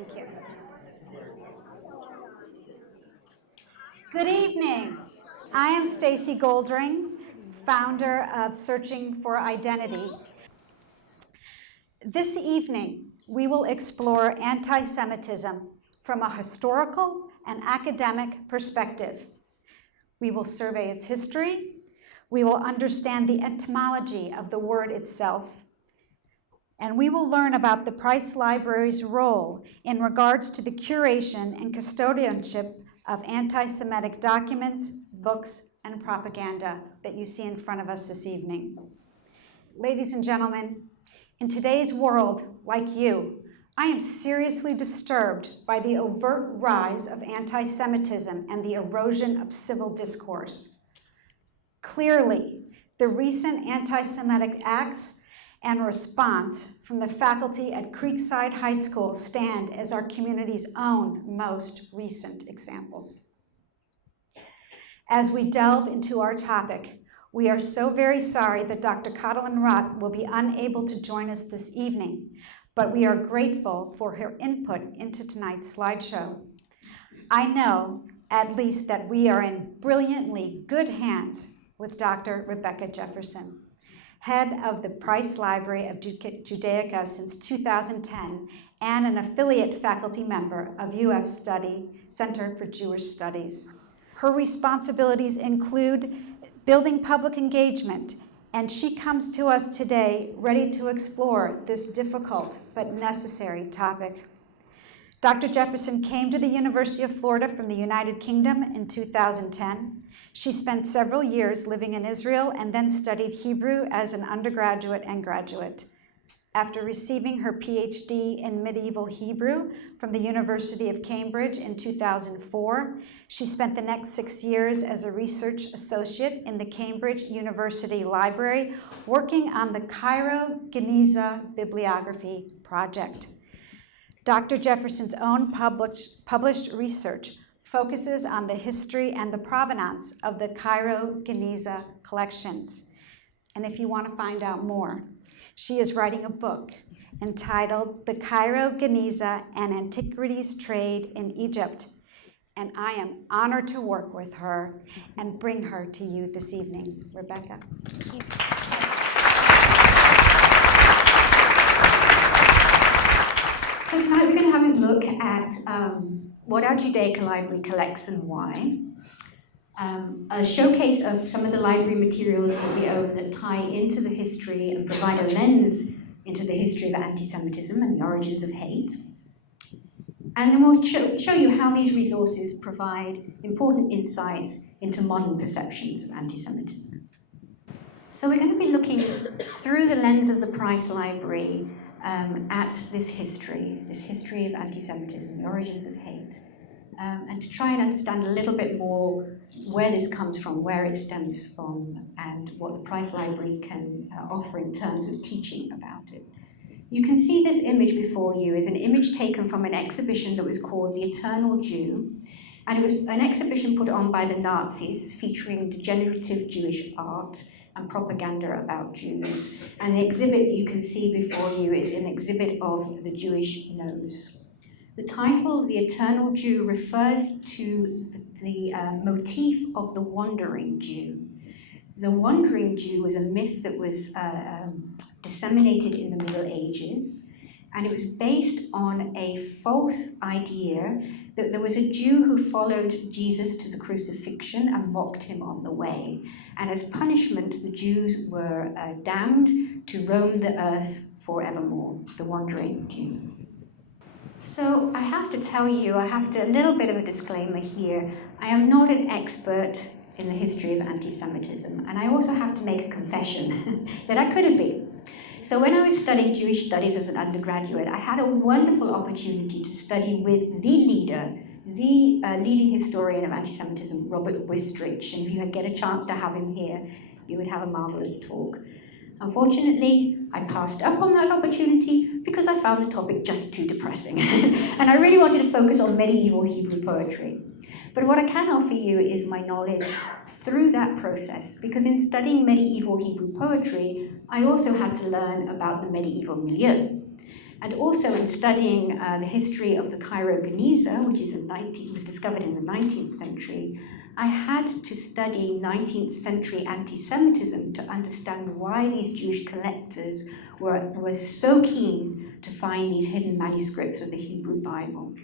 Thank you. Good evening. I am Stacy Goldring, founder of Searching for Identity. This evening, we will explore anti-Semitism from a historical and academic perspective. We will survey its history. We will understand the etymology of the word itself. And we will learn about the Price Library's role in regards to the curation and custodianship of anti-Semitic documents, books, and propaganda that you see in front of us this evening. Ladies and gentlemen, in today's world, like you, I am seriously disturbed by the overt rise of anti-Semitism and the erosion of civil discourse. Clearly, the recent anti-Semitic acts and response from the faculty at Creekside High School stand as our community's own most recent examples. As we delve into our topic, we are so very sorry that Dr. Codlin Rott will be unable to join us this evening, but we are grateful for her input into tonight's slideshow. I know, at least, that we are in brilliantly good hands with Dr. Rebecca Jefferson, head of the Price Library of Judaica since 2010 and an affiliate faculty member of UF Center for Jewish Studies. Her responsibilities include building public engagement, and she comes to us today ready to explore this difficult but necessary topic. Dr. Jefferson came to the University of Florida from the United Kingdom in 2010. She spent several years living in Israel and then studied Hebrew as an undergraduate and graduate. After receiving her PhD in medieval Hebrew from the University of Cambridge in 2004, she spent the next 6 years as a research associate in the Cambridge University Library, working on the Cairo Geniza Bibliography Project. Dr. Jefferson's own published research focuses on the history and the provenance of the Cairo Geniza collections. And if you want to find out more, she is writing a book entitled The Cairo Geniza and Antiquities Trade in Egypt. And I am honored to work with her and bring her to you this evening. Rebecca. Thank you. So tonight we're going to have a look at what our Judaica Library collects and why, a showcase of some of the library materials that we own that tie into the history and provide a lens into the history of anti-Semitism and the origins of hate. And then we'll show you how these resources provide important insights into modern perceptions of anti-Semitism. So we're going to be looking through the lens of the Price Library at this history of anti-Semitism, the origins of hate, and to try and understand a little bit more where this comes from, where it stems from, and what the Price Library can offer in terms of teaching about it. You can see this image before you is an image taken from an exhibition that was called The Eternal Jew, and it was an exhibition put on by the Nazis featuring degenerative Jewish art and propaganda about Jews. And the exhibit that you can see before you is an exhibit of the Jewish nose. The title, The Eternal Jew, refers to the motif of the wandering Jew. The wandering Jew was a myth that was disseminated in the Middle Ages, and it was based on a false idea that there was a Jew who followed Jesus to the crucifixion and mocked him on the way. And as punishment, the Jews were damned to roam the earth forevermore, the wandering Jew. So I have to tell you, a little bit of a disclaimer here. I am not an expert in the history of anti-Semitism, and I also have to make a confession that I could have been. So when I was studying Jewish studies as an undergraduate, I had a wonderful opportunity to study with the leader, the leading historian of anti-Semitism, Robert Wistrich. And if you get a chance to have him here, you would have a marvelous talk. Unfortunately, I passed up on that opportunity because I found the topic just too depressing. And I really wanted to focus on medieval Hebrew poetry. But what I can offer you is my knowledge through that process, because in studying medieval Hebrew poetry, I also had to learn about the medieval milieu. And also in studying the history of the Cairo Geniza, which was discovered in the 19th century, I had to study 19th century anti-Semitism to understand why these Jewish collectors were so keen to find these hidden manuscripts of the Hebrew Bible.